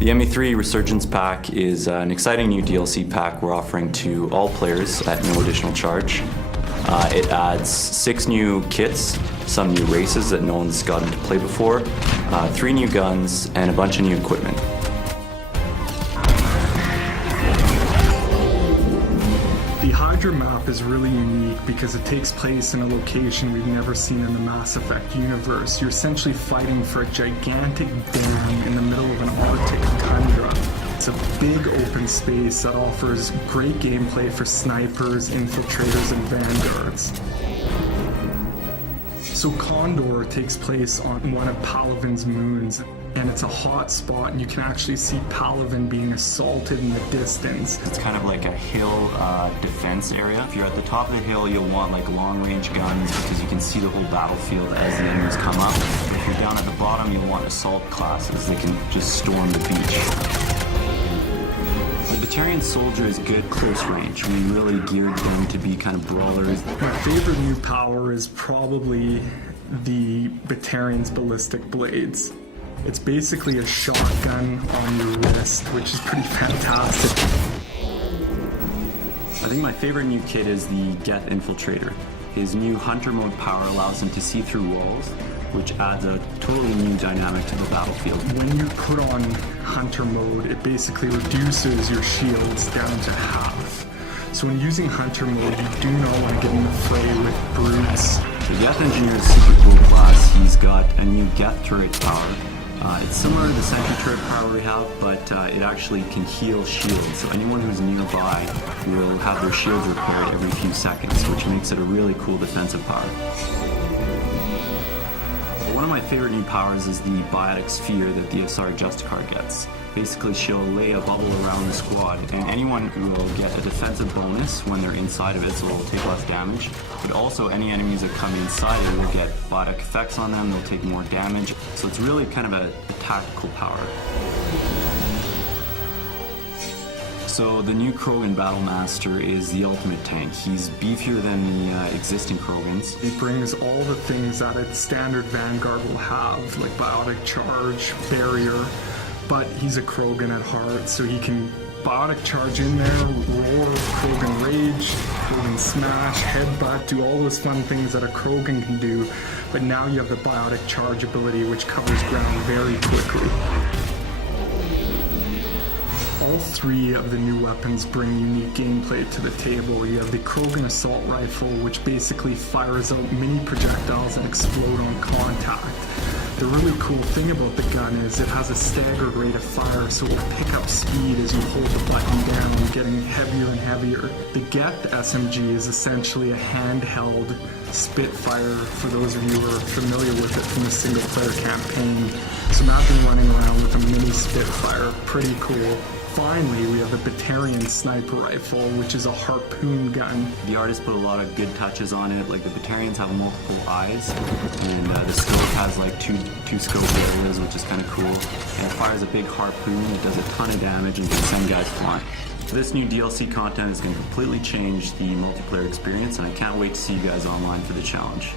The ME3 Resurgence Pack is an exciting new DLC pack we're offering to all players at no additional charge. It adds 6 new kits, some new races that no one's gotten to play before, 3 new guns, and a bunch of new equipment. The Hydra map is really unique because it takes place in a location we've never seen in the Mass Effect universe. You're essentially fighting for a gigantic dam in the middle of an Arctic tundra. It's a big open space that offers great gameplay for snipers, infiltrators, and vanguards. So Condor takes place on one of Palaven's moons, and it's a hot spot, and you can actually see Palaven being assaulted in the distance. It's kind of like a hill defense area. If you're at the top of the hill, you'll want like long-range guns because you can see the whole battlefield as the enemies come up. If you're down at the bottom, you'll want assault classes that can just storm the beach. The Batarian Soldier is good close range. We really geared them to be kind of brawlers. My favorite new power is probably the Batarian's ballistic blades. It's basically a shotgun on your wrist, which is pretty fantastic. I think my favorite new kit is the Geth Infiltrator. His new Hunter mode power allows him to see through walls, which adds a totally new dynamic to the battlefield. When you put on Hunter mode, it basically reduces your shields down to half. So when using Hunter mode, you do not want to get in the fray with brutes. The Geth Engineer is super cool class. He's got a new Geth turret power. It's similar to the sentry turret power we have, but it actually can heal shields. So anyone who's nearby will have their shields repaired every few seconds, which makes it a really cool defensive power. One of my favorite new powers is the biotic sphere that the SR Justicar gets. Basically, she'll lay a bubble around the squad, and anyone will get a defensive bonus when they're inside of it, so they'll take less damage. But also, any enemies that come inside it will get biotic effects on them, they'll take more damage. So it's really kind of a tactical power. So the new Krogan Battlemaster is the ultimate tank. He's beefier than the existing Krogans. He brings all the things that its standard Vanguard will have, like biotic charge, barrier, but he's a Krogan at heart, so he can biotic charge in there, roar, Krogan rage, Krogan smash, headbutt, do all those fun things that a Krogan can do, but now you have the biotic charge ability, which covers ground very quickly. All 3 of the new weapons bring unique gameplay to the table. You have the Krogan Assault Rifle, which basically fires out mini projectiles that explode on contact. The really cool thing about the gun is it has a staggered rate of fire, so it will pick up speed as you hold the button down, getting heavier and heavier. The Geth SMG is essentially a handheld Spitfire, for those of you who are familiar with it from the single-player campaign. So imagine running around with a mini Spitfire, pretty cool. Finally, we have the Batarian Sniper Rifle, which is a harpoon gun. The artist put a lot of good touches on it, like the Batarians have multiple eyes, and the scope has like two scope areas, which is kind of cool. And it fires a big harpoon, it does a ton of damage, and can send guys flying. This new DLC content is going to completely change the multiplayer experience, and I can't wait to see you guys online for the challenge.